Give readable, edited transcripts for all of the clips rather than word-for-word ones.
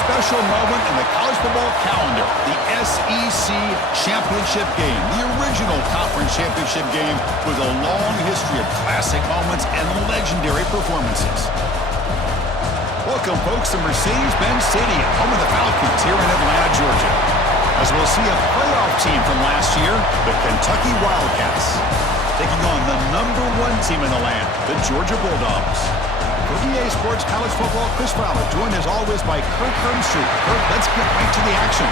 special moment in the college football calendar, the SEC Championship game. The original conference championship game with a long history of classic moments and legendary performances. Welcome, folks, to Mercedes-Benz Stadium, home of the Falcons here in Atlanta, Georgia. As we'll see a playoff team from last year, the Kentucky Wildcats, taking on the #1 team in the land, the Georgia Bulldogs. For EA Sports College Football, Chris Fowler, joined as always by Kirk Herbstreit. Kirk, let's get right to the action.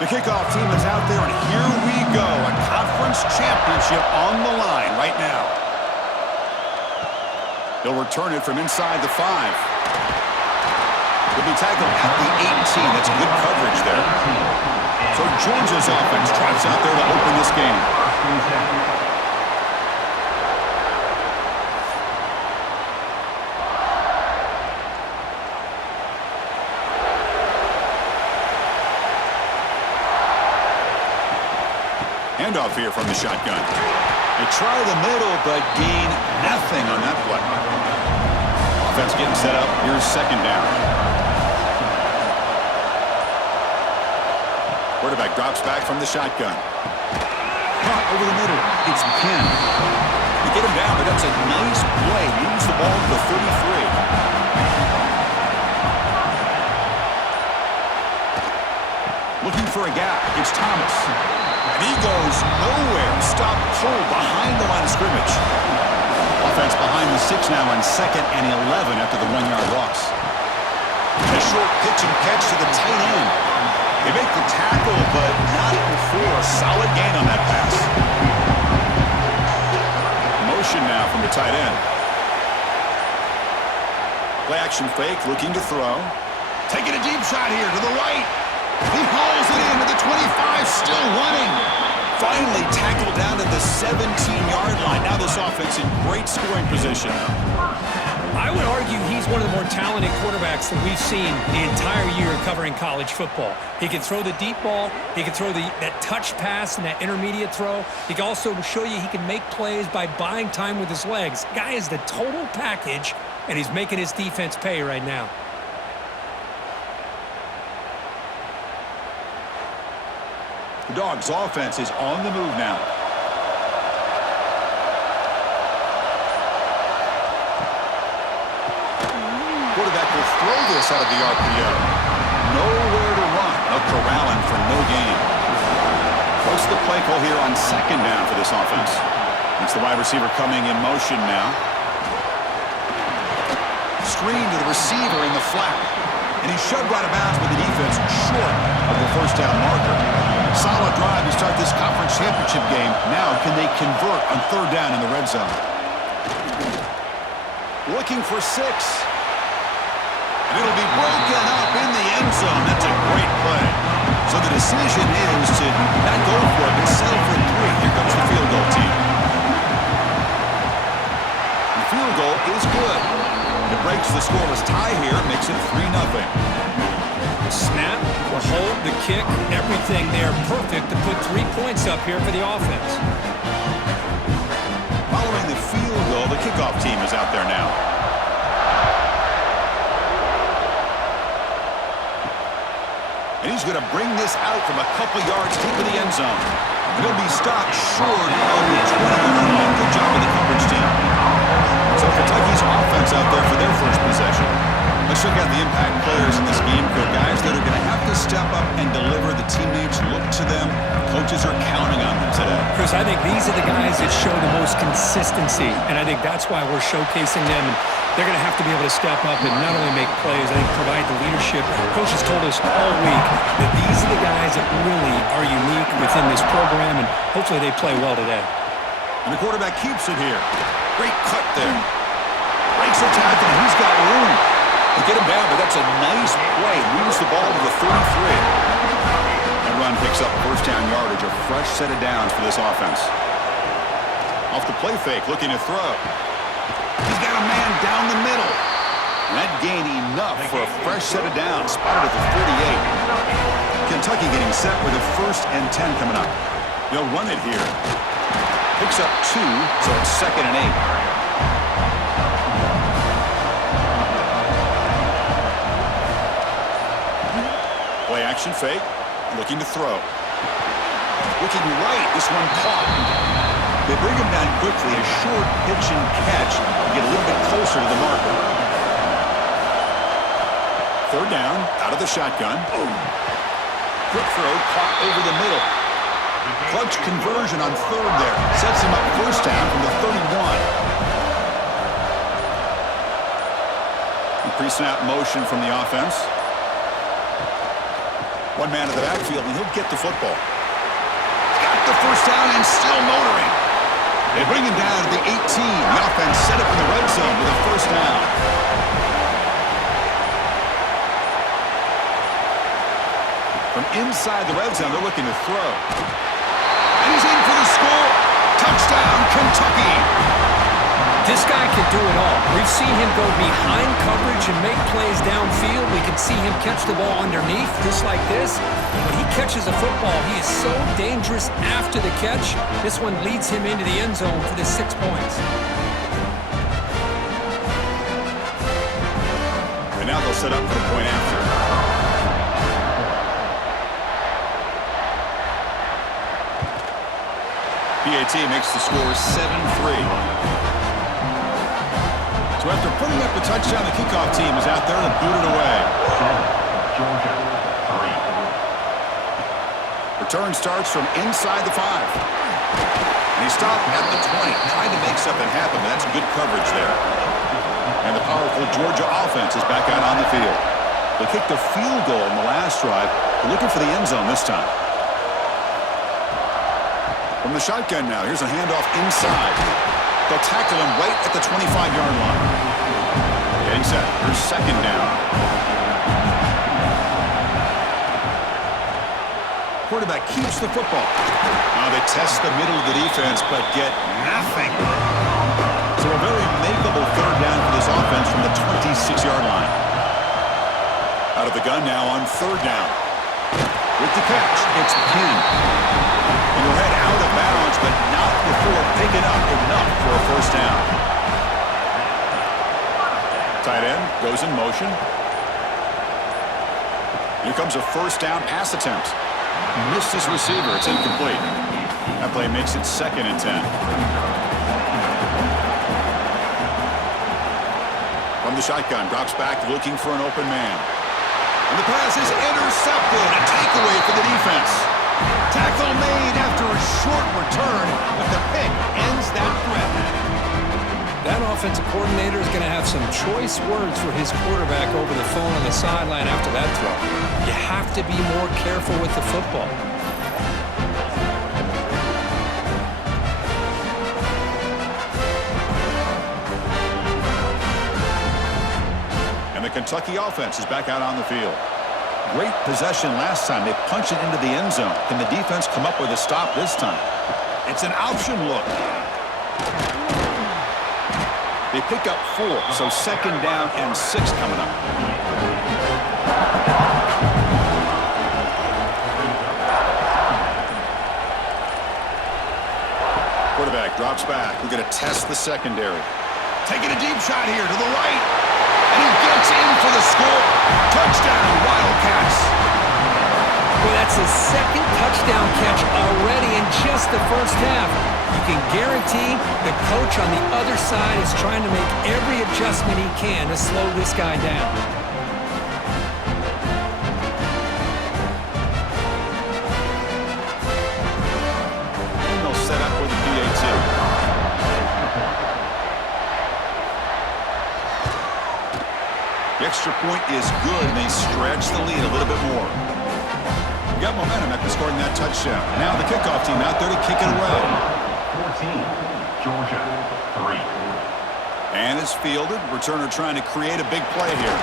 The kickoff team is out there, and here we go. A conference championship on the line right now. They'll return it from inside the 5. They'll be tackled at the 18. That's good coverage there. So Georgia's offense trots out there to open this game. Handoff here from the shotgun. They try the middle, but gain nothing on that play. Offense getting set up. Here's second down. Quarterback drops back from the shotgun. Caught over the middle. It's pinned. You get him down, but that's a nice play. Moves the ball to the 33. Looking for a gap. It's Thomas. And he goes nowhere. Stop cold behind the line of scrimmage. Offense behind the 6 now on 2nd and 11 after the 1-yard loss. A short pitch and catch to the tight end. They make the tackle, but not before a solid gain on that pass. Motion now from the tight end. Play action fake, looking to throw. Taking a deep shot here to the right. He hauls it in to the 25, still running. Finally tackled down at the 17-yard line. Now this offense in great scoring position. I would argue he's one of the more talented quarterbacks that we've seen the entire year covering college football. He can throw the deep ball. He can throw that touch pass and that intermediate throw. He can also show you he can make plays by buying time with his legs. Guy is the total package, and he's making his defense pay right now. The Dogs' offense is on the move now. Quarterback will throw this out of the RPO. Nowhere to run. A corralling for no gain. Close to the play call here on 2nd down for this offense. It's the wide receiver coming in motion now. Screen to the receiver in the flat. And he's shoved out of bounds with the defense short of the first down marker. Solid drive to start this conference championship game. Now, can they convert on 3rd down in the red zone? Looking for 6. And it'll be broken up in the end zone. That's a great play. So the decision is to not go for it, but settle for 3. Here comes the field goal team. The field goal is good. It breaks the scoreless tie here, makes it 3-0. Snap, the hold, the kick, everything there perfect to put 3 points up here for the offense. Following the field goal, the kickoff team is out there now. And he's going to bring this out from a couple yards deep in the end zone. It'll be stopped short of the 20-yard line. Good job of the coverage team. So Kentucky's offense out there for their first possession. Let's check out the impact players in this game. Good guys that are going to have to step up and deliver. The teammates look to them. Coaches are counting on them today. Chris, I think these are the guys guys that show the most consistency, and I think that's why we're showcasing them. And they're going to have to be able to step up and not only make plays, I think provide the leadership. Coach has told us all week that these are the guys that really are unique within this program, and hopefully they play well today. And the quarterback keeps it here. Great cut there. Breaks the tackle, and he's got room to get him down, but that's a nice play. Moves the ball to the 33. That run picks up first down yardage, a fresh set of downs for this offense. Off the play fake, looking to throw. He's got a man down the middle. And that gained enough for a fresh set of downs, spotted at the 38. Kentucky getting set with a 1st and 10 coming up. They'll run it here. Picks up 2, so it's 2nd and 8. Play action fake, looking to throw. Looking right, this one caught. They bring him down quickly, a short pitch and catch to get a little bit closer to the marker. 3rd down, out of the shotgun. Quick throw, caught over the middle. Clutch conversion on 3rd there. Sets him up 1st down from the 31. Pre-snap motion from the offense. One man in the backfield, and he'll get the football. Got the 1st down and still motoring. They bring him down to the 18. The offense set up in the red zone with a 1st down. From inside the red zone, they're looking to throw. And he's in for the score. Touchdown, Kentucky. This guy can do it all. We've seen him go behind coverage and make plays downfield. We can see him catch the ball underneath, just like this. And when he catches a football, he is so dangerous after the catch. This one leads him into the end zone for the 6 points. And now they'll set up for the point after. PAT makes the score 7-3. So after putting up the touchdown, the kickoff team is out there to boot it away. Return starts from inside the 5. And he stopped at the 20, trying to make something happen, but that's good coverage there. And the powerful Georgia offense is back out on the field. They kicked a field goal in the last drive. They're looking for the end zone this time. From the shotgun now, here's a handoff inside. They'll tackle him right at the 25-yard line. Getting set. Here's 2nd down. Quarterback keeps the football. Now they test the middle of the defense, but get nothing. So a very makeable 3rd down for this offense from the 26-yard line. Out of the gun now on 3rd down. With the catch, it's Penn. And he'll head out of bounds, but not before picking up enough for a 1st down. Tight end goes in motion. Here comes a 1st down pass attempt. Missed his receiver. It's incomplete. That play makes it 2nd and 10. From the shotgun, drops back looking for an open man. And the pass is intercepted. A takeaway for the defense. Tackle made after a short return, but the pick ends that threat. That offensive coordinator is going to have some choice words for his quarterback over the phone on the sideline after that throw. You have to be more careful with the football. And the Kentucky offense is back out on the field. Great possession last time. They punch it into the end zone. Can the defense come up with a stop this time? It's an option look. They pick up 4, so 2nd down and 6 coming up. Quarterback drops back. We're going to test the secondary. Taking a deep shot here to the right. And he gets in for the score. Touchdown, Wildcats. Well, that's his 2nd touchdown catch already in just the 1st half. You can guarantee the coach on the other side is trying to make every adjustment he can to slow this guy down. And they'll set up with the PAT. extra point is good, and they stretch the lead a little bit more. We got momentum after scoring that touchdown. Now the kickoff team out there to kick it away. 14, Georgia, 3. And it's fielded. Returner trying to create a big play here.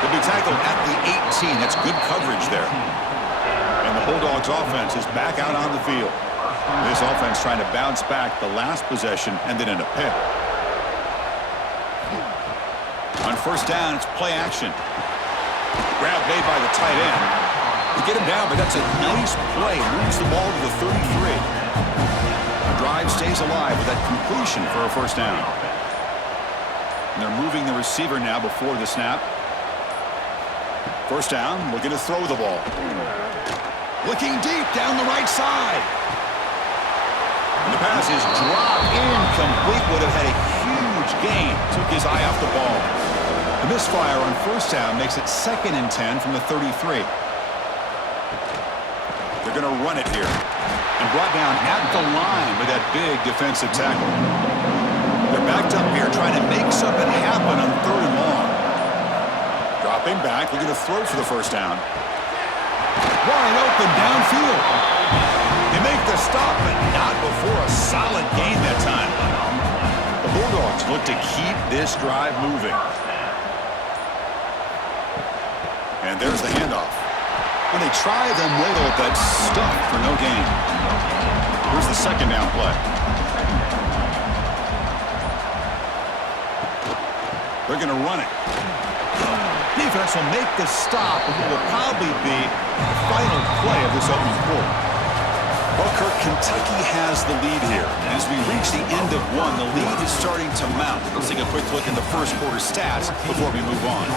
They'll be tackled at the 18. That's good coverage there. And the Bulldogs offense is back out on the field. This offense trying to bounce back. The last possession ended in a pick. On first down, it's play action. Grab made by the tight end. They get him down, but that's a nice play. Moves the ball to the 33. The drive stays alive with that completion for a first down. And they're moving the receiver now before the snap. First down, looking to throw the ball. Looking deep down the right side. And the pass is dropped incomplete. Would have had a huge gain. Took his eye off the ball. The misfire on first down makes it 2nd and 10 from the 33. They're going to run it here. And brought down at the line with that big defensive tackle. They're backed up here trying to make something happen on 3rd and long. Dropping back, looking to throw for the first down. Wide open downfield. They make the stop, but not before a solid gain that time. The Bulldogs look to keep this drive moving. And there's the handoff. And they try the middle, but stuck for no gain. Here's the second down play. They're going to run it. Defense will make the stop, and will probably be the final play of this opening quarter. Well, Kirk, Kentucky has the lead here. As we reach the end of one, the lead is starting to mount. Let's take a quick look at the first quarter stats before we move on.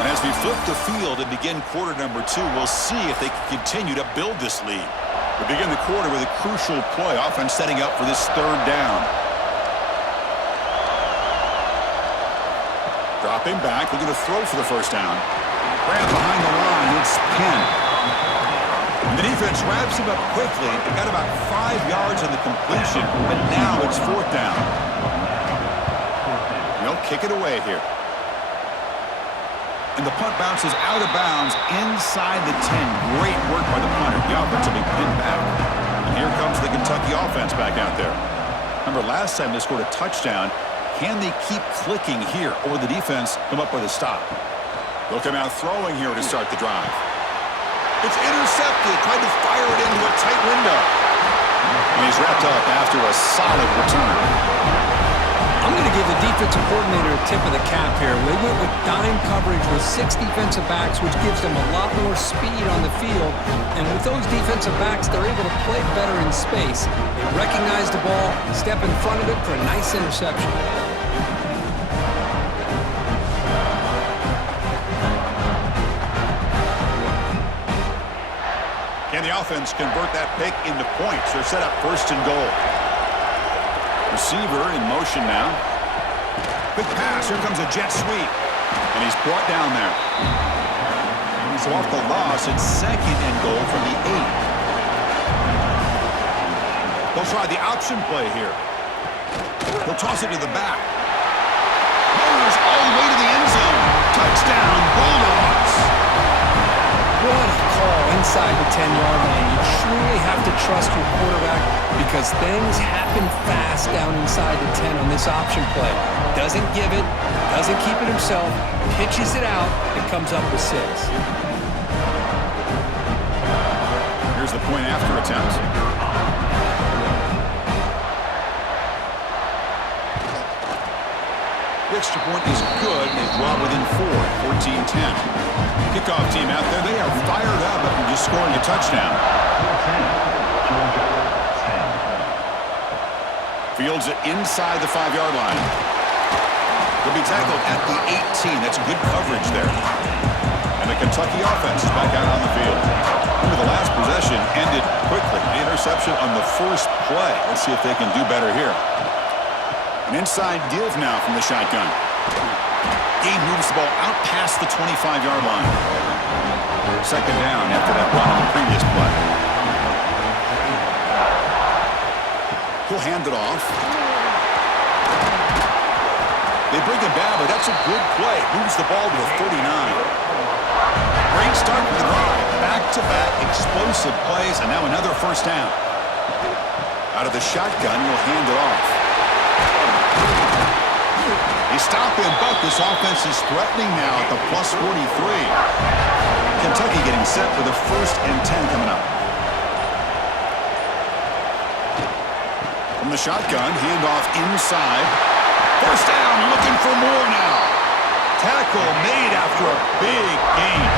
And as we flip the field and begin quarter number 2, we'll see if they can continue to build this lead. We begin the quarter with a crucial play, offense setting up for this 3rd down. Dropping back, looking to throw for the first down. Grab behind the line, it's pinned. And the defense wraps him up quickly. They got about 5 yards on the completion, but now it's 4th down. They'll kick it away here. And the punt bounces out of bounds inside the 10. Great work by the punter. The offense will be pinned back. And here comes the Kentucky offense back out there. Remember, last time they scored a touchdown. Can they keep clicking here, or will the defense come up with a stop? They'll come out throwing here to start the drive. It's intercepted. Tried to fire it into a tight window. And he's wrapped up after a solid return. I'm going to give the defensive coordinator a tip of the cap here. They went with dime coverage with 6 defensive backs, which gives them a lot more speed on the field. And with those defensive backs, they're able to play better in space. They recognize the ball, step in front of it for a nice interception. Can the offense convert that pick into points? They're set up 1st and goal. Receiver in motion now. Quick pass. Here comes a jet sweep. And he's brought down there. So off the loss, it's 2nd and goal from the 8. They'll try the option play here. They'll toss it to the back. Moves all the way to the end zone. Touchdown, Bulldogs. What a call inside the 10-yard line. You truly have to trust your quarterback because things happen fast down inside the 10 on this option play. Doesn't give it, doesn't keep it himself, pitches it out, and comes up with 6. Here's the point after attempt. The extra point is good, and they draw within 4, 14-10. Kickoff team out there, they are fired up after just scoring a touchdown. Fields it inside the 5-yard line. They'll be tackled at the 18. That's good coverage there. And the Kentucky offense is back out on the field. Remember, the last possession ended quickly. The interception on the first play. Let's see if they can do better here. An inside give now from the shotgun. Gain moves the ball out past the 25-yard line. 2nd down after that run on the previous play. He'll hand it off. They bring him down, but that's a good play. Moves the ball to the 49. Great start to the drive. Back-to-back explosive plays, and now another first down. Out of the shotgun, he'll hand it off. They stop him, but this offense is threatening now at the plus 43. Kentucky getting set for the 1st and 10 coming up. From the shotgun, handoff inside. First down, looking for more now. Tackle made after a big gain.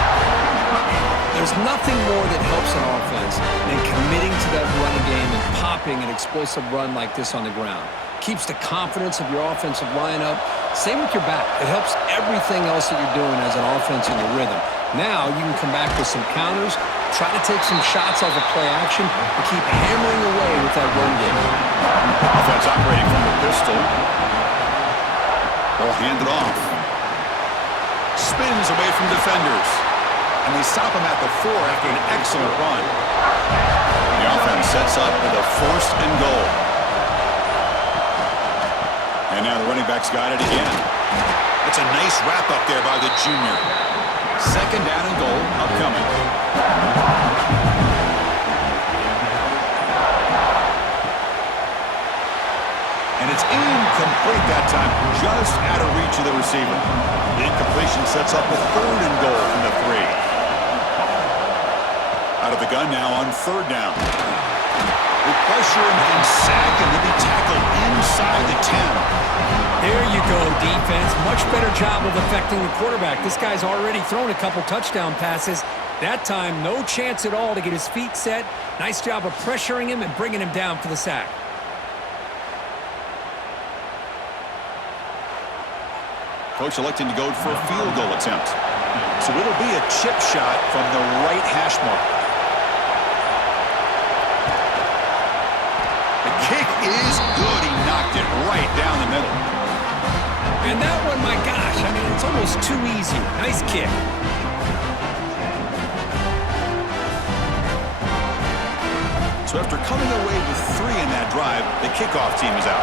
There's nothing more that helps an offense than committing to that running game and popping an explosive run like this on the ground. Keeps the confidence of your offensive lineup. Same with your back. It helps everything else that you're doing as an offense in the rhythm. Now you can come back with some counters, try to take some shots off of play action, and keep hammering away with that run game. Offense operating from the pistol. They'll hand it off. Spins away from defenders. And they stop him at the 4 after an excellent run. The offense sets up with a 1st and goal. And now the running back's got it again. It's a nice wrap up there by the junior. 2nd down and goal upcoming. And it's incomplete that time, just out of reach of the receiver. The incompletion sets up a 3rd and goal from the 3. Out of the gun now on 3rd down. They pressure him and sack him to be tackled inside the 10. There you go, defense. Much better job of affecting the quarterback. This guy's already thrown a couple touchdown passes. That time, no chance at all to get his feet set. Nice job of pressuring him and bringing him down for the sack. Coach electing to go for a field goal attempt. So it'll be a chip shot from the right hash mark. The kick is good. He knocked it right down the middle. And that one, my gosh, I mean, it's almost too easy. Nice kick. So after coming away with 3 in that drive, the kickoff team is out.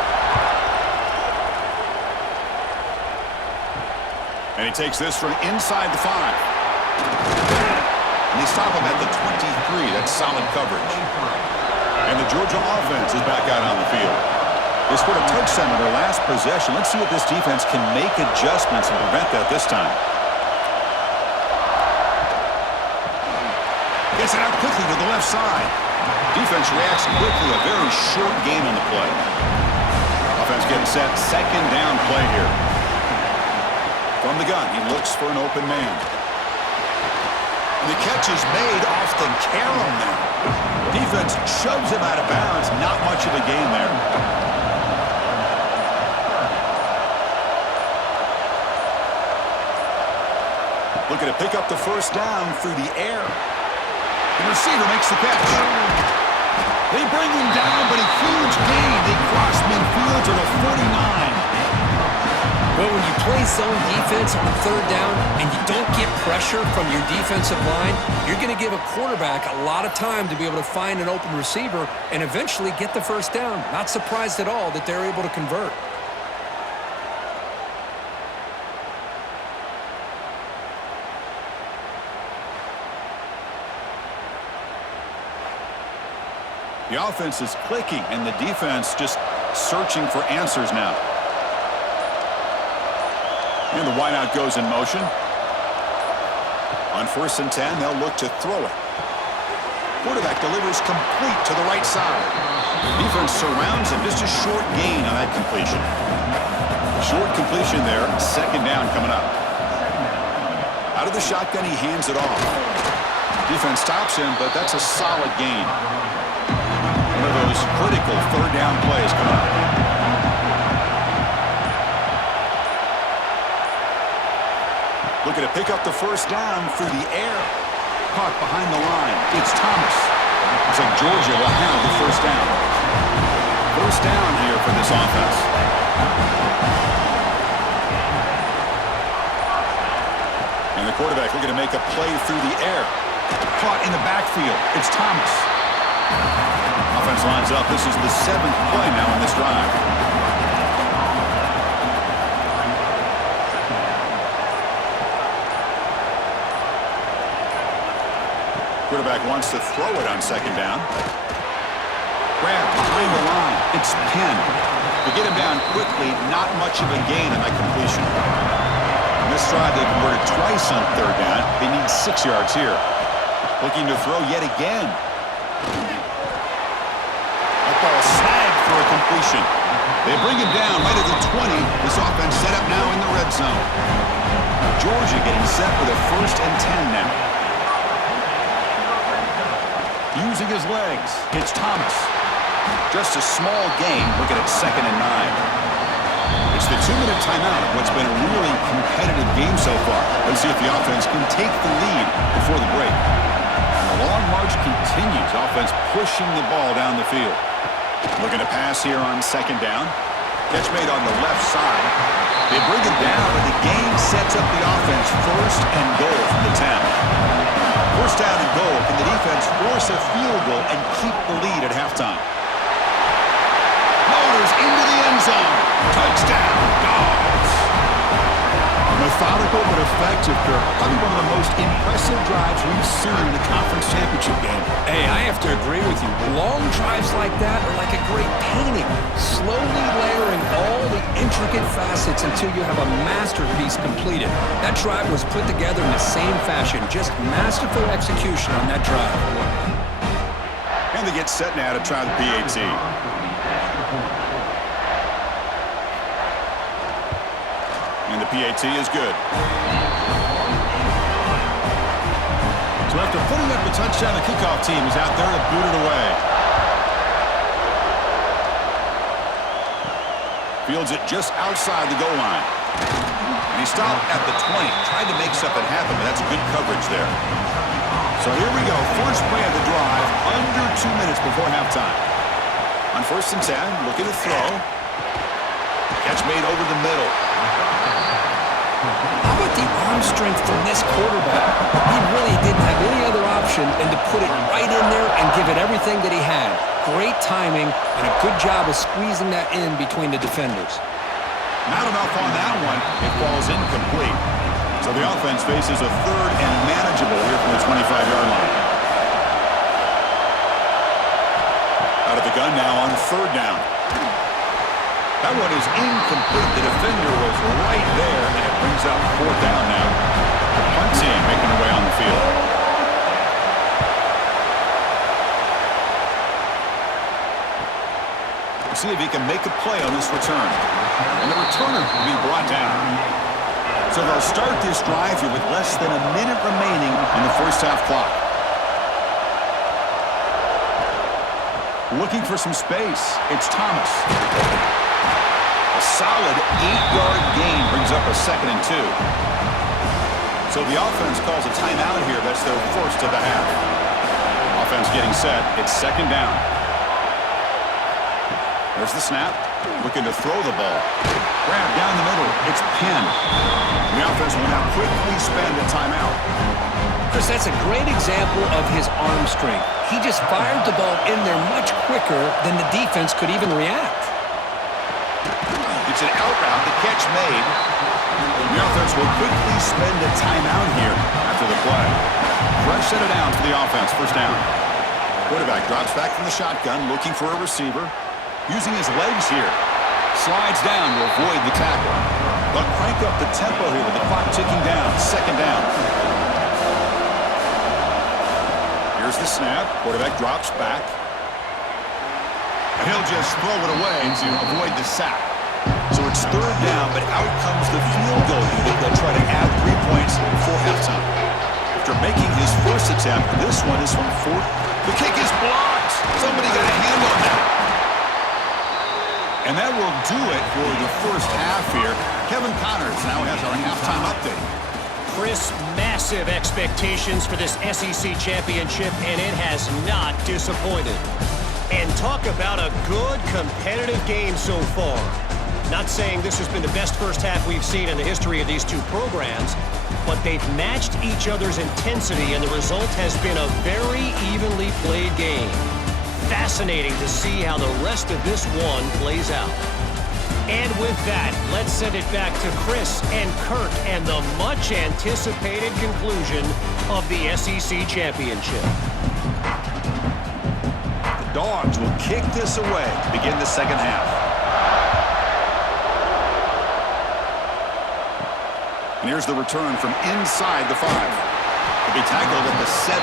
And he takes this from inside the 5. And they stop him at the 23. That's solid coverage. And the Georgia offense is back out on the field. They scored a touchdown on their last possession. Let's see if this defense can make adjustments and prevent that this time. Gets it out quickly to the left side. Defense reacts quickly. A very short gain on the play. Offense getting set. 2nd down play here. From the gun, he looks for an open man. And the catch is made off the carom there. Defense shoves him out of bounds. Not much of a gain there. Looking to pick up the 1st down through the air. The receiver makes the catch. They bring him down, but a huge gain. They cross midfield to the 49. Well, when you play zone defense on 3rd down and you don't get pressure from your defensive line, you're going to give a quarterback a lot of time to be able to find an open receiver and eventually get the 1st down. Not surprised at all that they're able to convert. The offense is clicking, and the defense just searching for answers now. And the wideout goes in motion. On 1st and 10, they'll look to throw it. Quarterback delivers complete to the right side. Defense surrounds him. Just a short gain on that completion. Short completion there. 2nd down coming up. Out of the shotgun, he hands it off. Defense stops him, but that's a solid gain. One of those critical 3rd down plays coming up. Looking to pick up the 1st down through the air. Caught behind the line. It's Thomas. Looks like Georgia will have the 1st down. 1st down here for this offense. And the quarterback looking to make a play through the air. Caught in the backfield. It's Thomas. Offense lines up. This is the 7th play now on this drive. Quarterback wants to throw it on 2nd down. Grab behind the line. It's Penn. To get him down quickly, not much of a gain on that completion. On this drive, they converted twice on 3rd down. They need 6 yards here. Looking to throw yet again. That ball snagged for a completion. They bring him down right at the 20. This offense set up now in the red zone. Georgia getting set for the 1st and 10 now. Using his legs, it's Thomas. Just a small gain, looking at 2nd and 9. It's the 2-minute timeout of what's been a really competitive game so far. Let's see if the offense can take the lead before the break. And the long march continues. Offense pushing the ball down the field. Looking to pass here on 2nd down. Catch made on the left side. They bring it down, but the gain sets up the offense 1st and goal from the 10. 1st down and goal. Can the defense force a field goal and keep the lead at halftime? Motors into the end zone. Touchdown, Dogs. Methodical but effective, Kirk. Probably one of the most impressive drives we've seen in a conference championship game. Hey, I have to agree with you. Long drives like that are like a great painting. Slowly layering all the intricate facets until you have a masterpiece completed. That drive was put together in the same fashion. Just masterful execution on that drive. And they get set now to try the PAT. And the PAT is good. So after putting up a touchdown, the kickoff team is out there to boot it away. Fields it just outside the goal line. And he stopped at the 20. Tried to make something happen, but that's good coverage there. So here we go. First play of the drive, under 2 minutes before halftime. On 1st and 10, looking to throw. Catch made over the middle. How about the arm strength from this quarterback? He really didn't have any other option than to put it right in there and give it everything that he had. Great timing and a good job of squeezing that in between the defenders. Not enough on that one. It falls incomplete. So the offense faces a 3rd and manageable here from the 25-yard line. Out of the gun now on 3rd down. That one is incomplete. The defender was right there, and it brings up 4th down now. The punt team making their way on the field. We'll see if he can make a play on this return. And the returner will be brought down. So they'll start this drive here with less than a minute remaining in the 1st half clock. Looking for some space. It's Thomas. A solid 8-yard gain brings up a 2nd and 2. So the offense calls a timeout here. That's their 1st of the half. Offense getting set. It's 2nd down. There's the snap. Looking to throw the ball. Grab down the middle. It's Penn. The offense will now quickly spend a timeout. Chris, that's a great example of his arm strength. He just fired the ball in there much quicker than the defense could even react. It's an out route. The catch made. The offense will quickly spend a timeout here after the play. Fresh set of downs for the offense. 1st down. Quarterback drops back from the shotgun, looking for a receiver. Using his legs here. Slides down to avoid the tackle. But crank up the tempo here with the clock ticking down. 2nd down. Here's the snap. Quarterback drops back. And he'll just throw it away to avoid the sack. So it's 3rd down, but out comes the field goal unit. They'll try to add 3 points before halftime. After making his 1st attempt, this one is from 4. The kick is blocked. Somebody got a hand on that. And that will do it for the 1st half here. Kevin Connors now has our halftime update. Chris, massive expectations for this SEC championship, and it has not disappointed. And talk about a good competitive game so far. Not saying this has been the best 1st half we've seen in the history of these 2 programs, but they've matched each other's intensity, and the result has been a very evenly played game. fascinating to see how the rest of this one plays out. And with that, let's send it back to Chris and Kirk and the much-anticipated conclusion of the SEC Championship. The Dogs will kick this away to begin the second half. And here's the return from inside the 5. He'll be tackled at the 17.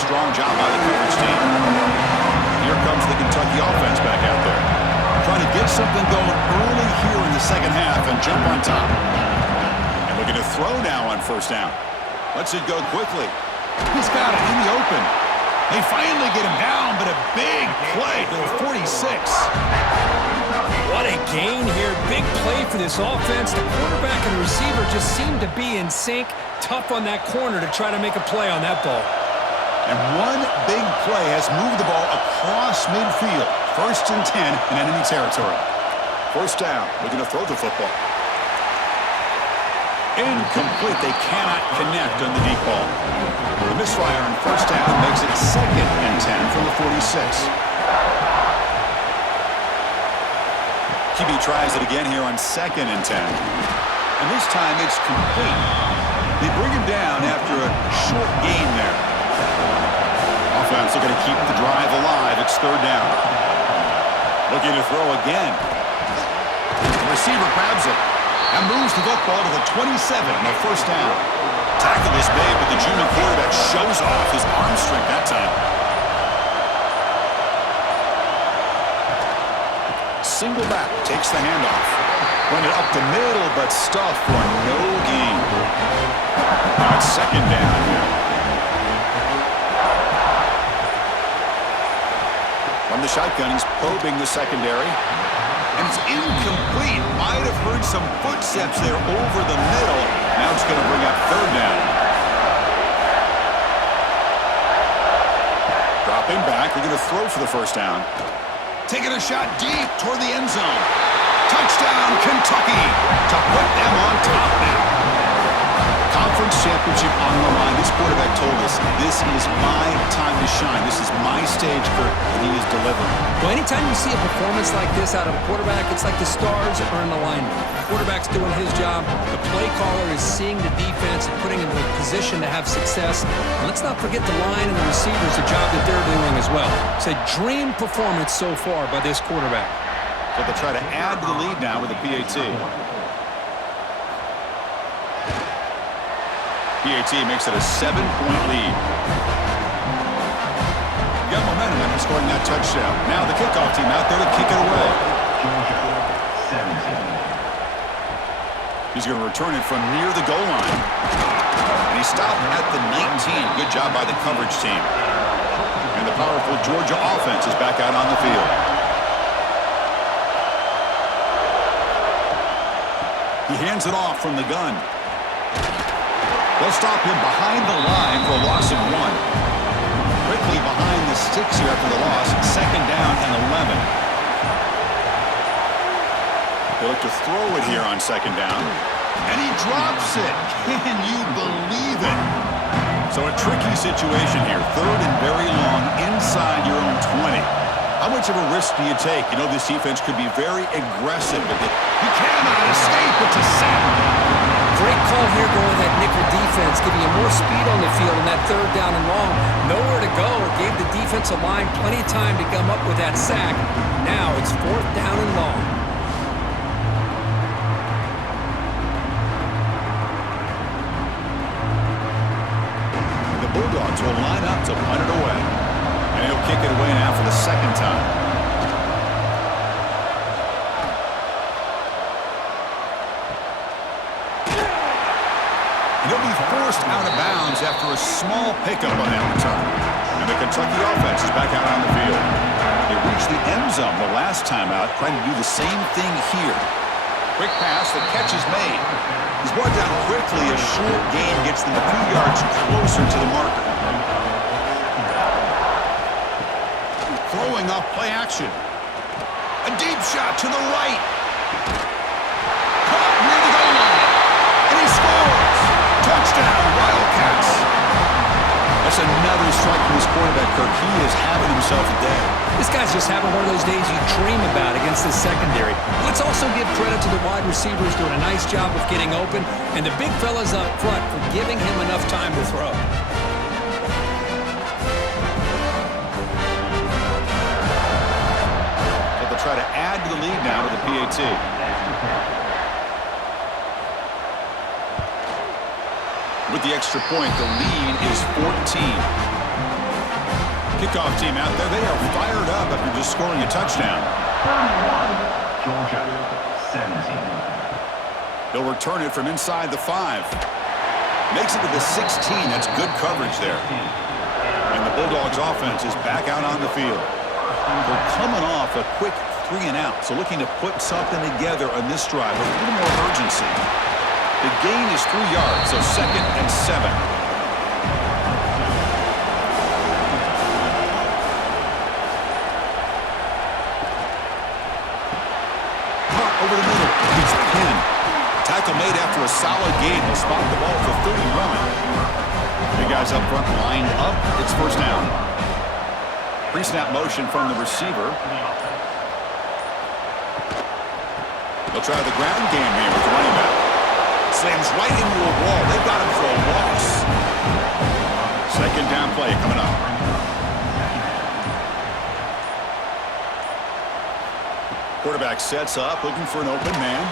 Strong job by the coverage team. Here comes the Kentucky offense back out there. Trying to get something going early here in the second half and jump on top. And looking to throw now on first down. Lets it go quickly. He's got it in the open. They finally get him down, but a big play to the 46. What a gain here. Big play for this offense. The quarterback and the receiver just seem to be in sync. Tough on that corner to try to make a play on that ball. And one big play has moved the ball across midfield. 1st and 10 in enemy territory. First down, looking to throw the football. Incomplete. They cannot connect on the deep ball. The misfire on first down makes it 2nd and 10 from the 46. QB tries it again here on 2nd and 10. And this time it's complete. They bring him down after a short gain there. Offense are going to keep the drive alive. It's 3rd down. Looking to throw again. The receiver grabs it and moves the football to the 27 on the first down. Tackle is made, but the junior quarterback shows off his arm strength that time. Single back takes the handoff. Run it up the middle, but stuffed for no gain. Now it's 2nd down here. From the shotgun, he's probing the secondary. And it's incomplete. Might have heard some footsteps there over the middle. Now it's going to bring up 3rd down. Dropping back. They're going to throw for the first down. Taking a shot deep toward the end zone. Touchdown, Kentucky, to put them on top now. Conference championship on the line. This quarterback told us, this is my time to shine. This is my stage, Kirk, and he is delivering. Well, anytime you see a performance like this out of a quarterback, it's like the stars are in alignment. The quarterback's doing his job. The play caller is seeing the defense and putting him in a position to have success. And let's not forget the line and the receivers, the job that they're doing as well. It's a dream performance so far by this quarterback. So they'll try to add to the lead now with a PAT. PAT makes it a 7-point lead. Got momentum after scoring that touchdown. Now the kickoff team out there to kick it away. He's going to return it from near the goal line. And he stopped at the 19. Good job by the coverage team. And the powerful Georgia offense is back out on the field. He hands it off from the gun. They'll stop him behind the line for a loss of 1. Quickly behind the sticks here after the loss. 2nd down and 11. They look to throw it here on 2nd down. And he drops it. Can you believe it? So a tricky situation here. 3rd and very long inside your own 20. How much of a risk do you take? You know, this defense could be very aggressive. But he cannot escape. It's a sack. Great call here going that nickel defense, giving you more speed on the field in that 3rd down and long. Nowhere to go. Gave the defensive line plenty of time to come up with that sack. Now it's 4th down and long. The Bulldogs will line up to punt it away. And he'll kick it away now for the 2nd time. He'll be forced out of bounds after a small pickup on that return. And the Kentucky offense is back out on the field. They reached the end zone the last time out, trying to do the same thing here. Quick pass, the catch is made. He's brought down quickly. A short gain gets them a few yards closer to the marker. Throwing off play action. A deep shot to the right. Caught near the goal line. And he scores. Touchdown, Wildcats. A That's another strike from this quarterback, Kirk. He is having himself a day. This guy's just having one of those days you dream about against the secondary. Let's also give credit to the wide receivers doing a nice job of getting open, and the big fellas up front for giving him enough time to throw. So they'll try to add to the lead now to the PAT. With the extra point, the lead is 14. Kickoff team out there. They are fired up after just scoring a touchdown. Georgia, 17. They'll return it from inside the 5. Makes it to the 16. That's good coverage there. And the Bulldogs offense is back out on the field. They're coming off a quick 3-and-out, so looking to put something together on this drive with a little more urgency. The gain is 3 yards, so 2nd and 7. Hart over the middle. He's pinned. Tackle made after a solid gain. He'll spot the ball for 31. The guys up front lined up. It's first down. Pre-snap motion from the receiver. They'll try the ground game here with the running back. Slams right into a wall. They've got him for a loss. Second down play coming up. Quarterback sets up, looking for an open man.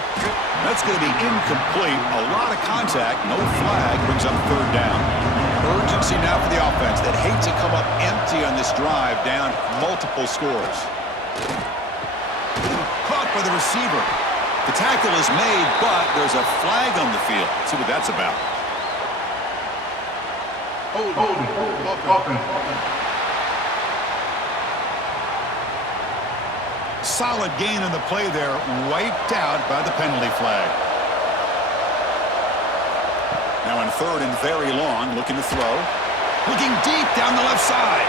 That's going to be incomplete. A lot of contact. No flag. Brings up third down. Urgency now for the offense that hate to come up empty on this drive, down multiple scores. Caught by the receiver. The tackle is made, but there's a flag on the field. Let's see what that's about. Solid gain on the play there, wiped out by the penalty flag. Now in third and very long, looking to throw. Looking deep down the left side.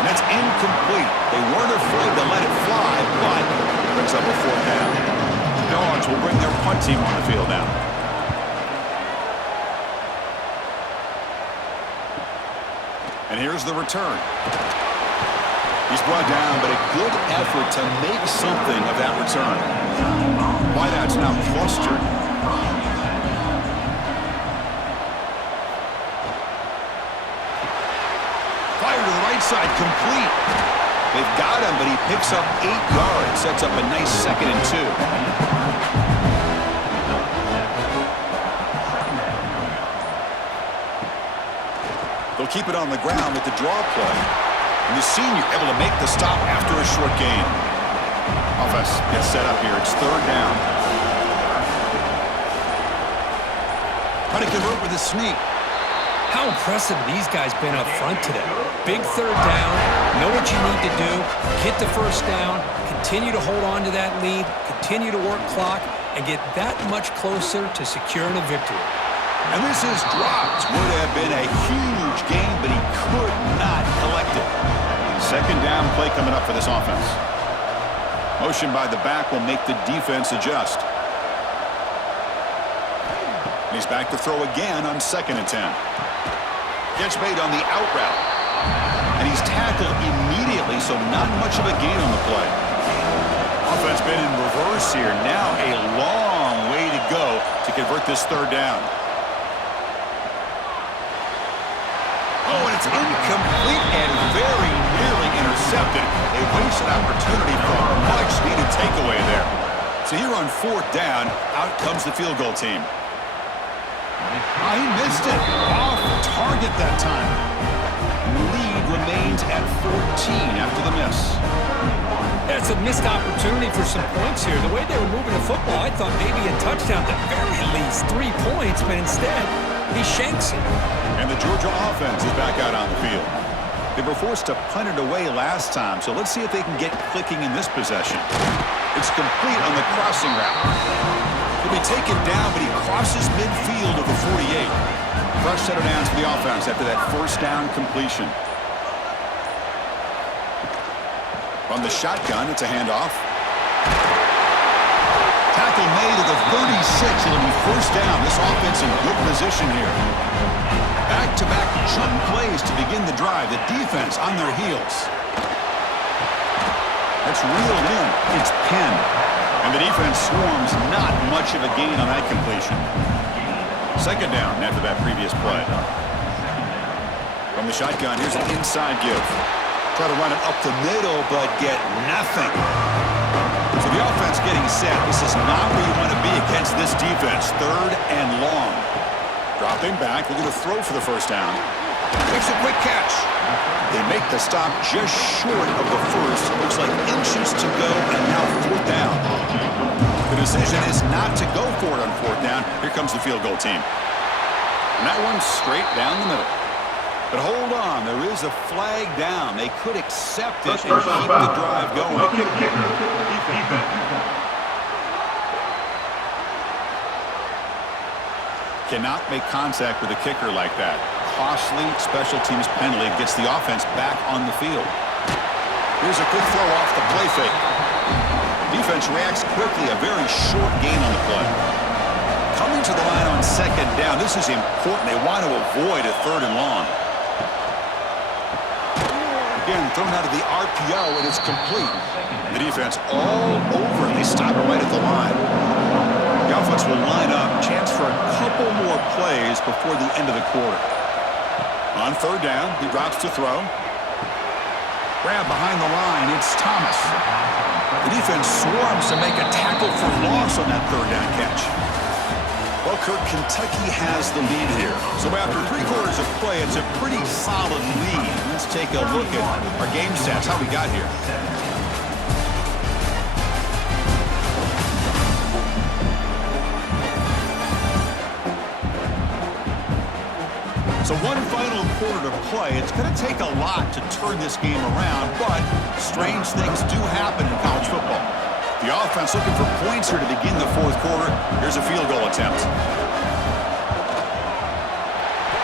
And that's incomplete. They weren't afraid to let it fly, but brings up a fourth down. The Dogs will bring their punt team on the field now. And here's the return. He's brought down, but a good effort to make something of that return. Wideout's now clustered. Fire to the right side, complete. They've got him, but he picks up 8 yards. Sets up a nice 2nd and 2. They'll keep it on the ground with the draw play. And the senior able to make the stop after a short gain. Offense gets set up here. It's third down. Trying to convert with a sneak. How impressive these guys been up front today. Big third down, know what you need to do, get the first down, continue to hold on to that lead, continue to work clock, and get that much closer to securing a victory. And this is dropped. Would have been a huge gain, but he could not collect it. Second down play coming up for this offense. Motion by the back will make the defense adjust. He's back to throw again on 2nd and 10. Catch made on the out route. And he's tackled immediately, so not much of a gain on the play. Offense been in reverse here. Now a long way to go to convert this third down. Oh, and it's incomplete and very nearly intercepted. A wasted opportunity for a much-needed takeaway there. So here on 4th down, out comes the field goal team. He missed it. Off target that time. Lead remains at 14 after the miss. Yeah, it's a missed opportunity for some points here. The way they were moving the football, I thought maybe a touchdown, at the very least 3 points, but instead, he shanks it. And the Georgia offense is back out on the field. They were forced to punt it away last time, so let's see if they can get clicking in this possession. It's complete on the crossing route. He'll be taken down, but he crosses midfield of the 48. Fresh set of downs for the offense after that first down completion. From the shotgun, it's a handoff. Tackle made at the 36. It'll be first down. This offense in good position here. Back-to-back jump plays to begin the drive. The defense on their heels. That's reeled in. It's pinned. And the defense swarms. Not much of a gain on that completion. Second down after that previous play. From the shotgun, here's an inside give. Try to run it up the middle, but get nothing. So the offense getting set. This is not where you want to be against this defense. Third and long. Dropping back, looking to throw for the first down. Makes a quick catch. They make the stop just short of the first. Looks like inches to go, and now fourth down. The decision is not to go for it on fourth down. Here comes the field goal team. And that one's straight down the middle. But hold on, there is a flag down. They could accept it and keep the drive going. Cannot make contact with a kicker like that. Costly special teams penalty gets the offense back on the field. Here's a quick throw off the play fake. Defense reacts quickly, a very short gain on the play. Coming to the line on second down, this is important. They want to avoid a third and long. Again, thrown out of the RPO, and it's complete. The defense all over it. They stop it right at the line. The offense will line up. Chance for a couple more plays before the end of the quarter. On third down, he drops to throw. Grab behind the line. It's Thomas. The defense swarms to make a tackle for loss on that third down catch. Well, Kirk, Kentucky has the lead here. So after 3/4 of play, it's a pretty solid lead. Let's take a look at our game stats, how we got here. So one final quarter to play. It's going to take a lot to turn this game around, but strange things do happen in college football. The offense looking for points here to begin the fourth quarter. Here's a field goal attempt.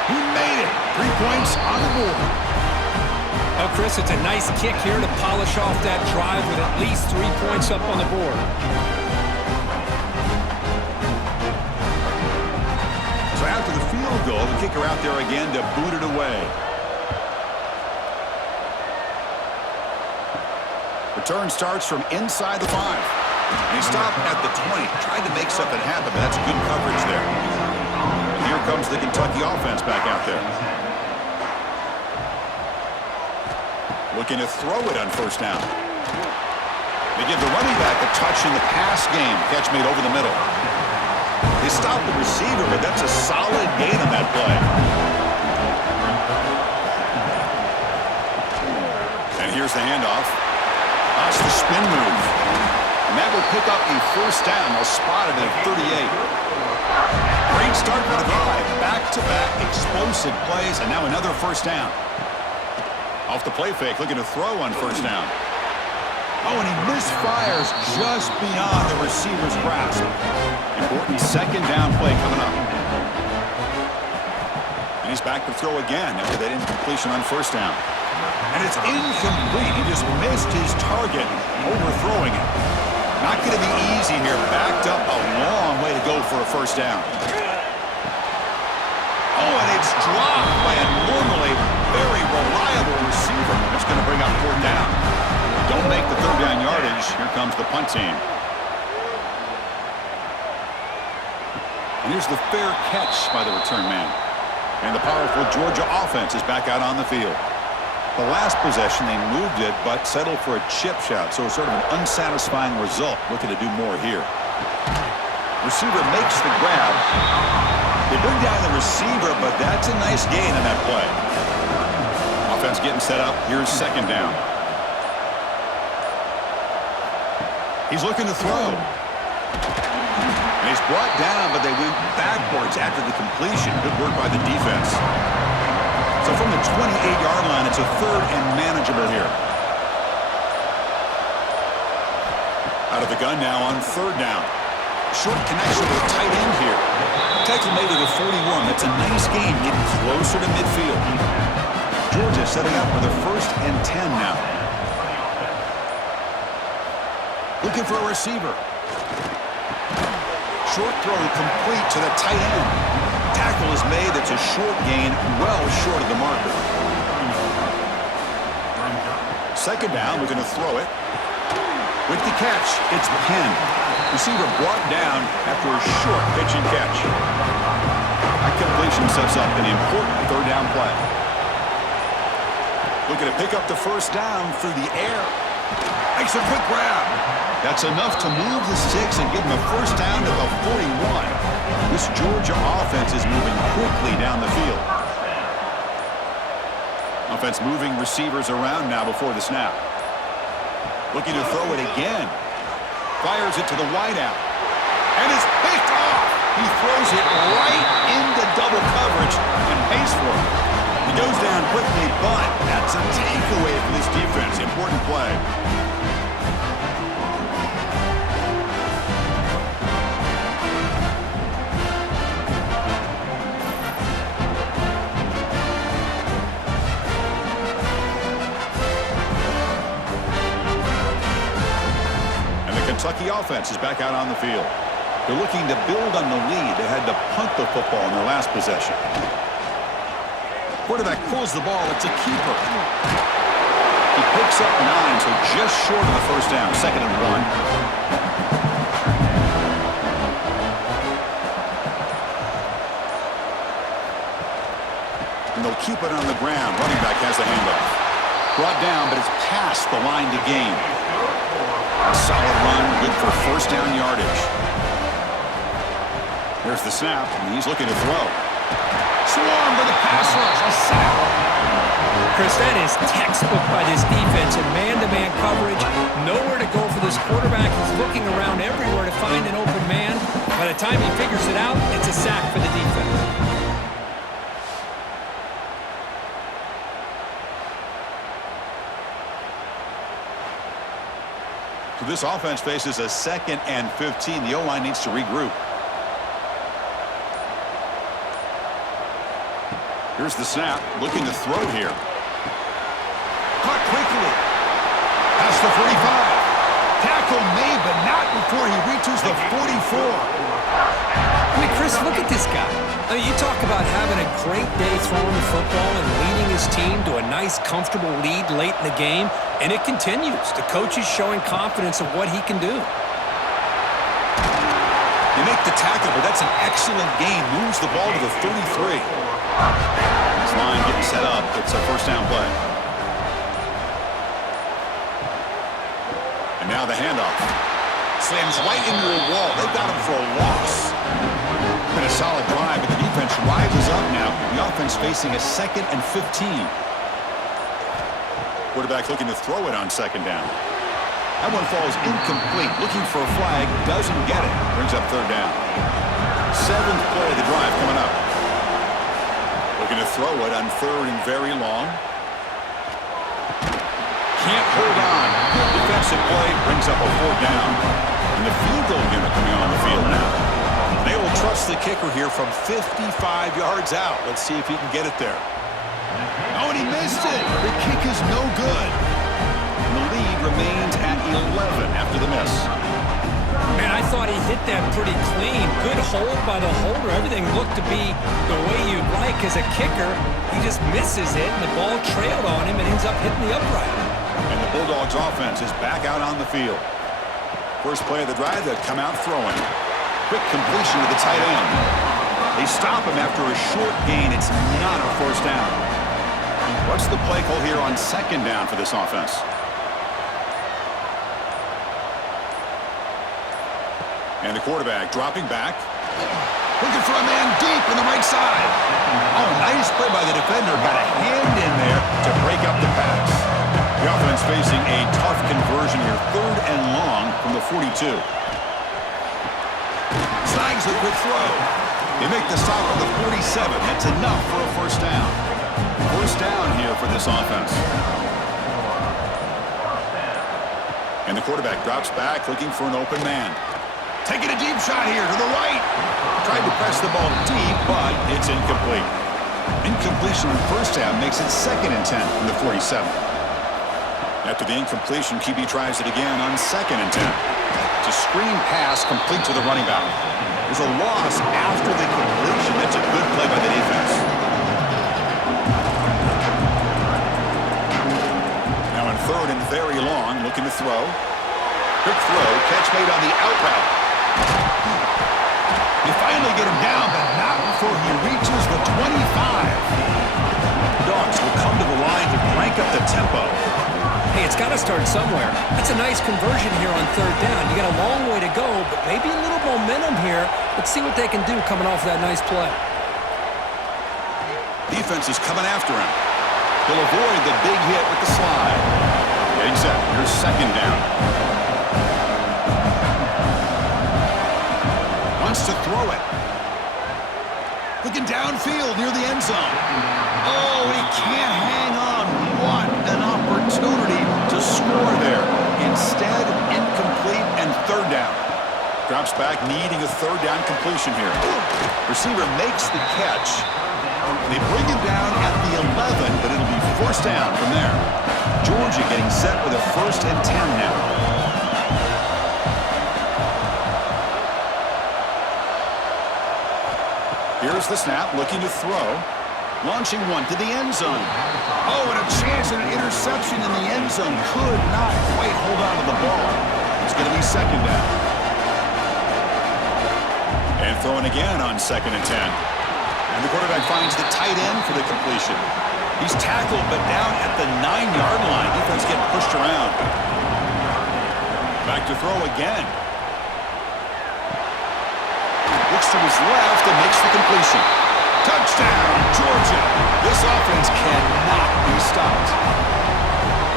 He made it. 3 points on the board. Oh, Chris, it's a nice kick here to polish off that drive with at least 3 points up on the board. So after the field goal, the kicker out there again to boot it away. Return starts from inside the 5. And he stopped at the 20. Tried to make something happen, but that's good coverage there. And here comes the Kentucky offense back out there. Looking to throw it on first down. They give the running back a touch in the pass game. Catch made over the middle. They stop the receiver, but that's a solid gain on that play. And here's the handoff. That's the spin move. And that will pick up a first down. They'll spot it at 38. Great start for the drive. Back-to-back explosive plays, and now another first down. Off the play fake, looking to throw on first down. Oh, and he misfires just beyond the receiver's grasp. Important second down play coming up. And he's back to throw again after that incompletion on first down. And it's incomplete. He just missed his target, overthrowing it. Not going to be easy here. Backed up a long way to go for a first down. Oh, and it's dropped by a normally very reliable receiver. That's going to bring up fourth down. Don't make the third down yardage. Here comes the punt team. And here's the fair catch by the return man. And the powerful Georgia offense is back out on the field. The last possession, they moved it, but settled for a chip shot, so it's sort of an unsatisfying result. Looking to do more here. Receiver makes the grab. They bring down the receiver, but that's a nice gain on that play. Offense getting set up. Here's second down. He's looking to throw. And he's brought down, but they went backwards after the completion. Good work by the defense. So from the 28-yard line, it's a third and manageable here. Out of the gun now on third down. Short connection with a tight end here. Tackle made it at 41. That's a nice gain, getting closer to midfield. Georgia setting up with a 1st and 10 now. Looking for a receiver. Short throw complete to the tight end. tackle is made. That's a short gain, well short of the marker. Second down, we're going to throw it. With the catch, it's Penn. Receiver brought down after a short pitch and catch. That completion sets up an important third down play. Looking to pick up the first down through the air. Makes a quick grab. That's enough to move the sticks and give them a first down to the 41. This Georgia offense is moving quickly down the field. Offense moving receivers around now before the snap. Looking to throw it again. Fires it to the wideout. And it's picked off. He throws it right into double coverage and pays for it. He goes down quickly, but that's a takeaway for this defense. Important play. Kentucky offense is back out on the field. They're looking to build on the lead. They had to punt the football in their last possession. Quarterback pulls the ball. It's a keeper. He picks up 9, so just short of the first down. 2nd and 1. And they'll keep it on the ground. Running back has the handoff. Brought down, but it's past the line to gain. A solid run, good for first down yardage. There's the snap, and he's looking to throw. Swarmed with a pass rush, a sack. Chris, that is textbook by this defense in man-to-man coverage. Nowhere to go for this quarterback. He's looking around everywhere to find an open man. By the time he figures it out, it's a sack for the defense. So this offense faces a 2nd and 15. The O-line needs to regroup. Here's the snap. Looking to throw here. Caught quickly. Past the 45. Tackle made, but not before he reaches the 44. I mean, Chris, look at this guy. I mean, you talk about having a great day throwing the football and leading his team to a nice, comfortable lead late in the game, and it continues. The coach is showing confidence of what he can do. You make the tackle, but that's an excellent game. Moves the ball to the 33. This line getting set up. It's a first down play. And now the handoff. Slams right into a wall. They got him for a loss. Been a solid drive, but the defense rises up now. The offense facing a 2nd and 15. Quarterback looking to throw it on 2nd down. That one falls incomplete. Looking for a flag. Doesn't get it. Brings up 3rd down. 7th play of the drive coming up. Looking to throw it on 3rd and very long. Can't hold on. Good defensive play. Brings up a 4th down. And the field goal unit coming on the field now. They will trust the kicker here from 55 yards out. Let's see if he can get it there. Oh, and he missed it. The kick is no good. And the lead remains at 11 after the miss. Man, I thought he hit that pretty clean. Good hold by the holder. Everything looked to be the way you'd like as a kicker. He just misses it, and the ball trailed on him and ends up hitting the upright. And the Bulldogs offense is back out on the field. First play of the drive, they'll come out throwing. Quick completion to the tight end. They stop him after a short gain. It's not a first down. What's the play call here on 2nd down for this offense? And the quarterback dropping back. Looking for a man deep on the right side. Oh, nice play by the defender. Got a hand in there to break up the pass. The offense facing a tough conversion here. 3rd and long from the 42. Snags a quick throw. They make the stop at the 47. That's enough for a first down. First down here for this offense. And the quarterback drops back looking for an open man. Taking a deep shot here to the right. Tried to press the ball deep, but it's incomplete. Incompletion on first down makes it 2nd and 10 from the 47. After the incompletion, QB tries it again on 2nd and 10. It's a screen pass complete to the running back. There's a loss after the completion. That's a good play by the defense. Now on third and very long, looking to throw. Quick throw, catch made on the out route. They finally get him down, but not before he reaches the 25. Dogs will come to the line to crank up the tempo. Hey, it's got to start somewhere. That's a nice conversion here on third down. You got a long way to go, but maybe a little momentum here. Let's see what they can do coming off that nice play. Defense is coming after him. He'll avoid the big hit with the slide. Getting set. Here's second down. Wants to throw it. Looking downfield near the end zone. Oh, he can't hang on. What an opportunity to score there. Instead, incomplete and third down. Drops back, needing a third down completion here. Receiver makes the catch. They bring him down at the 11, but it'll be forced down from there. Georgia getting set with a 1st and 10 now. Here's the snap, looking to throw. Launching one to the end zone. Oh, and a chance at an interception in the end zone. Could not quite hold on to the ball. It's going to be second down. And throwing again on 2nd and 10. And the quarterback finds the tight end for the completion. He's tackled, but down at the 9-yard line. Defense getting pushed around. Back to throw again. Looks to his left and makes the completion. Touchdown, Georgia. This offense cannot be stopped.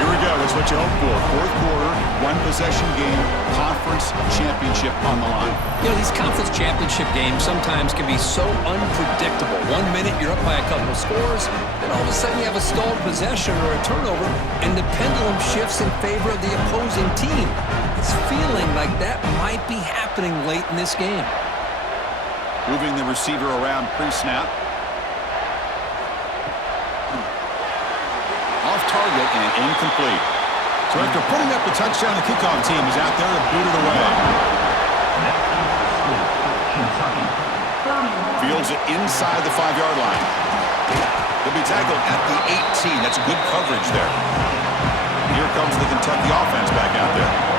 Here we go. That's what you hope for. Fourth quarter, one-possession game, conference championship on the line. You know, these conference championship games sometimes can be so unpredictable. 1 minute you're up by a couple of scores, then all of a sudden you have a stalled possession or a turnover, and the pendulum shifts in favor of the opposing team. It's feeling like that might be happening late in this game. Moving the receiver around pre-snap. Off target and incomplete. So after putting up the touchdown, the kickoff team is out there to boot it away. Fields it inside the 5-yard line. He'll be tackled at the 18. That's good coverage there. Here comes the Kentucky offense back out there.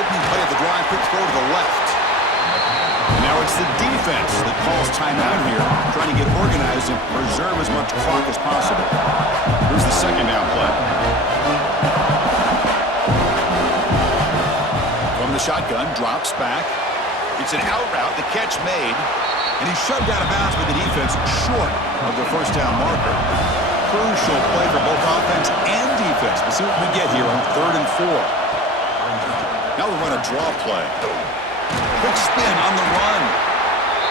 Opening play of the drive, quick throw to the left. And now it's the defense that calls timeout here, trying to get organized and preserve as much clock as possible. Here's the second down play. From the shotgun, drops back. It's an out route, the catch made, and he's shoved out of bounds by the defense short of the first down marker. Crucial play for both offense and defense. We'll see what we get here on 3rd and 4. Now we run a draw play. Quick spin on the run.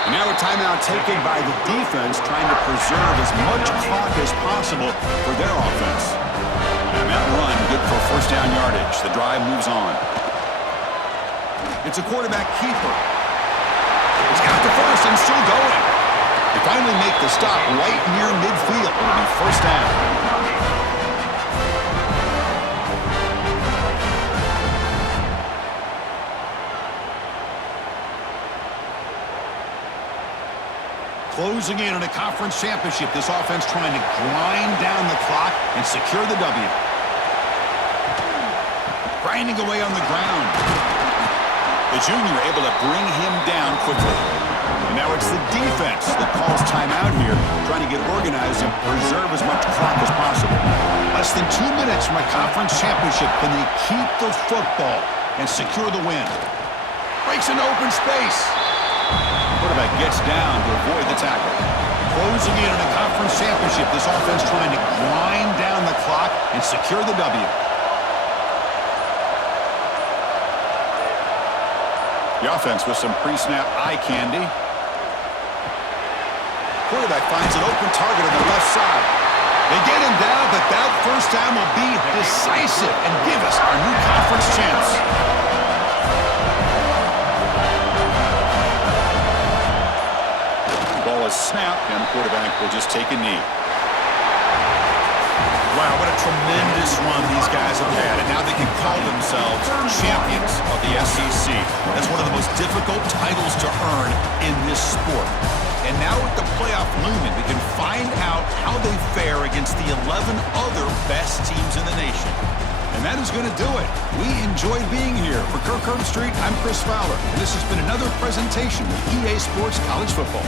And now a timeout taken by the defense, trying to preserve as much clock as possible for their offense. And that run good for first down yardage. The drive moves on. It's a quarterback keeper. It's got the first and still going. They finally make the stop right near midfield. It'll be first down. Closing in on a conference championship, this offense trying to grind down the clock and secure the W. Grinding away on the ground. The junior able to bring him down quickly. And now it's the defense that calls timeout here, trying to get organized and preserve as much clock as possible. Less than 2 minutes from a conference championship. Can they keep the football and secure the win? Breaks into open space. Quarterback gets down to avoid the tackle. Closing in on a conference championship, this offense trying to grind down the clock and secure the W. The offense with some pre-snap eye candy. Quarterback finds an open target on the left side. They get him down, but that first down will be decisive and give us our new conference chance. Ball is snapped, and the quarterback will just take a knee. Wow, what a tremendous run these guys have had, and now they can call themselves champions of the SEC. That's one of the most difficult titles to earn in this sport. And now with the playoff looming, we can find out how they fare against the 11 other best teams in the nation. And that is going to do it. We enjoyed being here. For Kirk Herbstreit, I'm Chris Fowler, and this has been another presentation of EA Sports College Football.